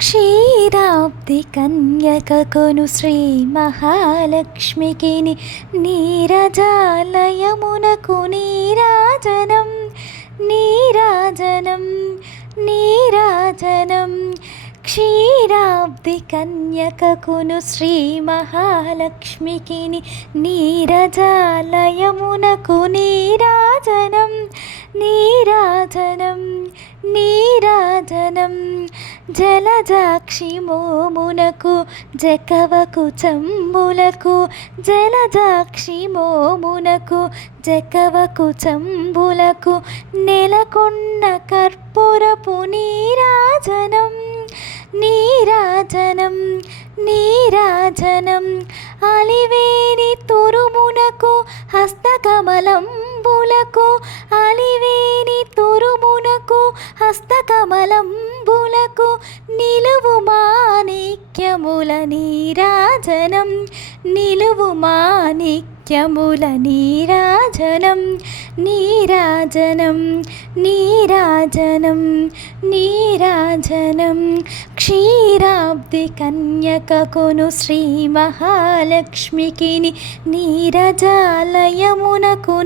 క్షీరాబ్ది కన్యకకును శ్రీ మహాలక్ష్మికి నీరజాలయమునకు నీరాజనం నీరాజనం నీరాజనం. క్షీరాబ్ది కన్యకకును శ్రీ మహాలక్ష్మికి నీరజాలయమునకు నీరాజనం నీరాజనం నీరాజనం. జలజాక్షి మోమునకు జకవకు చంబులకు జలజాక్షి మోమునకు జకవకు చంబులకు నెలకొన్న కర్పూరపు నీరాజనం నీరాజనం నీరాజనం అలివేని తురుమునకు హస్తకమలంబులకు అలివే కమలంబులకు నిలువు మాణిక్యముల నీరాజనం. నిలువు మాణిక్యముల నీరాజనం. నీరాజనం నీరాజనం నీరాజనం. క్షీరాబ్ది కన్యకకును శ్రీ మహాలక్ష్మికిని నీరజాలయమునకుని